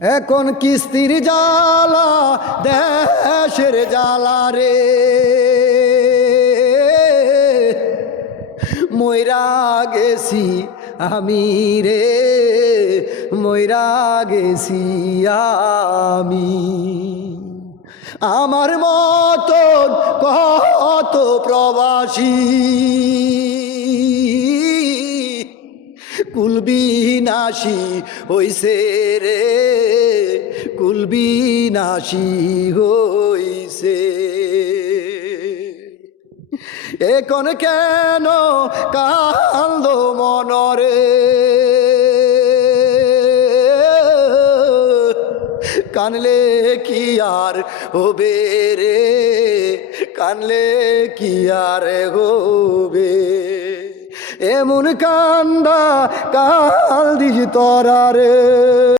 এখন কিস্তির জ্বালা দেশের জ্বালা রে, মইরা গেছি আমি রে, মইরা গেছি আমি। আমার মতন কত প্রবাসী কুলবিনাশী হইছে রে, কুলবিনাশী হইছে। এখন কেন কান্দ মনরে, কানলে কি আর হবে রে, কানলে কি আর হবে। এমন কান্দা কাল দিস তোরা রে।